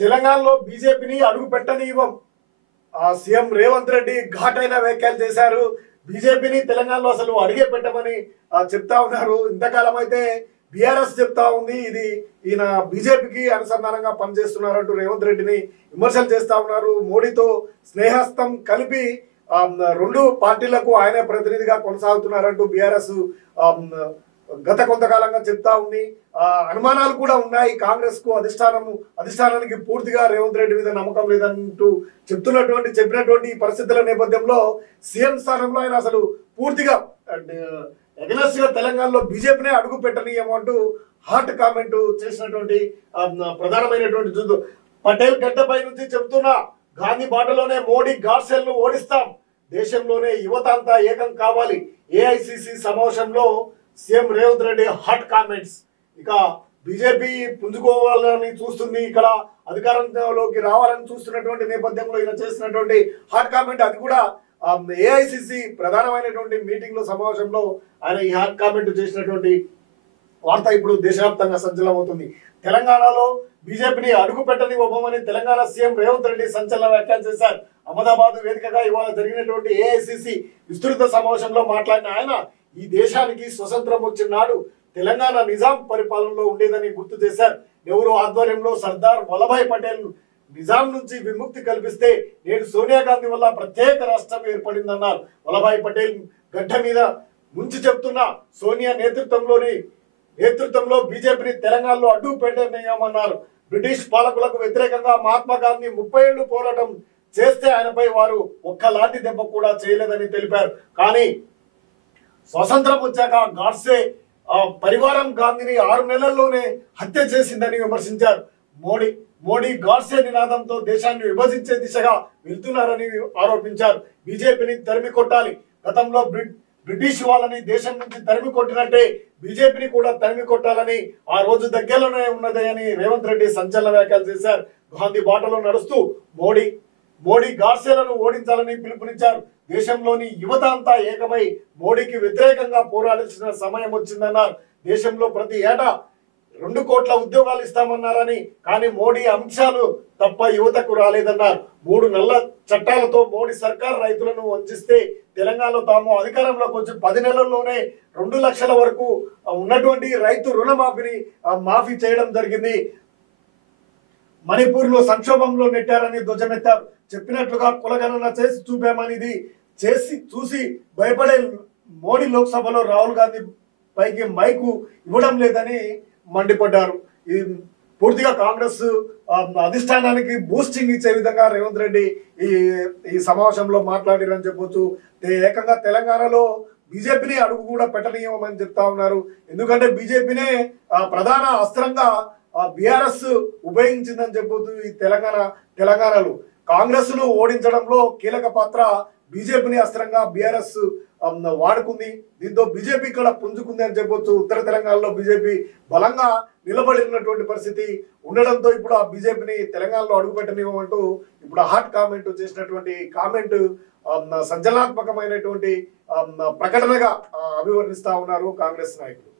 తెలంగాణలో బీజేపీని అడుగు పెట్టనివ్వం. సీఎం రేవంత్ రెడ్డి ఘాటైన వ్యాఖ్యలు చేశారు. బీజేపీని తెలంగాణలో అసలు అడిగే పెట్టమని చెప్తా ఉన్నారు. ఇంతకాలం అయితే బీఆర్ఎస్ చెప్తా ఉంది ఇది ఈయన బీజేపీకి అనుసంధానంగా పనిచేస్తున్నారంటూ రేవంత్ రెడ్డిని విమర్శలు చేస్తా ఉన్నారు. మోడీతో స్నేహస్తం కలిపి రెండు పార్టీలకు ఆయనే ప్రతినిధిగా కొనసాగుతున్నారంటూ బీఆర్ఎస్ గత కొంతకాలంగా చెప్తా ఉంది. అనుమానాలు కూడా ఉన్నాయి. కాంగ్రెస్ కు అధిష్టానానికి పూర్తిగా రేవంత్ రెడ్డి మీద నమ్మకం లేదంటూ చెప్పినటువంటి ఈ పరిస్థితుల నేపథ్యంలో సీఎం స్థానంలో ఆయన అసలు పూర్తిగా ఎగనెస్ట్ గా తెలంగాణలో బీజేపీనే అడుగు పెట్టనీయమంటూ హాట్ కామెంట్ చేసినటువంటి ప్రధానమైనటువంటి జుద్దు పటేల్ గడ్డపై నుంచి చెబుతున్నా, గాంధీ బాటలోనే మోడీ గాడ్సెల్ ను ఓడిస్తాం, దేశంలోనే యువత అంతా ఏకం కావాలి. ఏఐసిసి సమావేశంలో CM Revanth Reddy hot comments. ఇక బీజేపీ పుంజుకోవాలని చూస్తుంది, ఇక్కడ అధికారంలోకి రావాలని చూస్తున్నటువంటి నేపథ్యంలో ఈయన చేసినటువంటి హాట్ కామెంట్, అది కూడా ఏఐసిసి ప్రధానమైనటువంటి మీటింగ్ లో సమావేశంలో ఆయన ఈ హాట్ కామెంట్ చేసినటువంటి వార్త ఇప్పుడు దేశవ్యాప్తంగా సంచలనం అవుతుంది. తెలంగాణలో బీజేపీని అడుగు పెట్టనివ్వమని తెలంగాణ సీఎం రేవంత్ రెడ్డి సంచలన వ్యాఖ్యలు చేశారు. అహ్మదాబాద్ వేదికగా ఇవాళ జరిగినటువంటి ఏఐసిసి విస్తృత సమావేశంలో మాట్లాడిన ఆయన ఈ దేశానికి స్వతంత్రం వచ్చిన నాడు తెలంగాణ నిజాం పరిపాలనలో ఉండేదని గుర్తు చేశారు. నెహ్రూ ఆధ్వర్యంలో సర్దార్ వల్లభాయ్ పటేల్ నిజాం నుంచి విముక్తి కల్పిస్తే నేడు సోనియా గాంధీ వల్ల ప్రత్యేక రాష్ట్రం ఏర్పడిందన్నారు. వల్లభాయ్ పటేల్ గడ్డ మీద ముంచి చెప్తున్న సోనియా నేతృత్వంలో బీజేపీని తెలంగాణలో అడ్డు పెట్టనీయమన్నారు. బ్రిటిష్ పాలకులకు వ్యతిరేకంగా మహాత్మా గాంధీ 30 ఏళ్లు పోరాటం చేస్తే ఆయనపై వారు ఒక్కలాంటి దెబ్బ కూడా చేయలేదని తెలిపారు. కానీ స్వతంత్రం వచ్చాక గాడ్సే పరివారం గాంధీని 6 నెలల్లోనే హత్య చేసిందని విమర్శించారు. మోడీ గాడ్సే నినాదంతో దేశాన్ని విభజించే దిశగా వెళ్తున్నారని ఆరోపించారు. బీజేపీని తరిమి కొట్టాలి. గతంలో బ్రిటిష్ వాళ్ళని దేశం నుంచి తరిమి కొట్టినట్టే బీజేపీని కూడా తరిమి కొట్టాలని ఆ రోజు దగ్గరలోనే ఉన్నదని రేవంత్ రెడ్డి సంచలన వ్యాఖ్యలు చేశారు. గాంధీ బాటలో నడుస్తూ మోడీ గాడ్సేలను ఓడించాలని పిలుపునిచ్చారు. దేశంలోని యువత అంతా ఏకమై మోడీకి వ్యతిరేకంగా పోరాడాల్సిన సమయం వచ్చిందన్నారు. దేశంలో ప్రతి ఏటా 2 కోట్ల ఉద్యోగాలు ఇస్తామన్నారని, కానీ మోడీ అంశాలు తప్ప యువతకు రాలేదన్నారు. 3 నల్ల చట్టాలతో మోడీ సర్కార్ రైతులను వంచిస్తే తెలంగాణలో తాము అధికారంలోకి వచ్చి 10 నెలల్లోనే 2 లక్షల వరకు ఉన్నటువంటి రైతు రుణమాఫీని మాఫీ చేయడం జరిగింది. మణిపూర్ లో సంక్షోభంలో నెట్టారని ధ్వజమెత్తారు. చెప్పినట్లుగా కులగణన చేసి చూపామని చూసి భయపడే మోడీ లోక్సభలో రాహుల్ గాంధీ పైకి మైకు ఇవ్వడం లేదని మండిపడ్డారు. పూర్తిగా కాంగ్రెస్ అధిష్టానానికి బూస్టింగ్ ఇచ్చే విధంగా రేవంత్ రెడ్డి ఈ సమావేశంలో మాట్లాడారని చెప్పొచ్చు. ఏకంగా తెలంగాణలో బీజేపీని అడుగు కూడా పెట్టనీయమని చెప్తా ఉన్నారు. ఎందుకంటే బీజేపీనే ప్రధాన అస్త్రంగా బీఆర్ఎస్ ఉపయోగించిందని చెప్పొచ్చు. ఈ తెలంగాణలో కాంగ్రెస్ ను ఓడించడంలో కీలక పాత్ర బీజేపీని అస్త్రంగా బీఆర్ఎస్ వాడుకుంది. దీంతో బీజేపీ ఇక్కడ పుంజుకుంది అని చెప్పొచ్చు. ఉత్తర తెలంగాణలో బీజేపీ బలంగా నిలబడినటువంటి పరిస్థితి ఉండడంతో ఇప్పుడు ఆ బీజేపీని తెలంగాణలో అడుగుపెట్టనివ్వమంటూ ఇప్పుడు హాట్ కామెంట్ చేసినటువంటి కామెంట్ సంచలనాత్మకమైనటువంటి ప్రకటనగా అభివర్ణిస్తా ఉన్నారు కాంగ్రెస్ నాయకులు.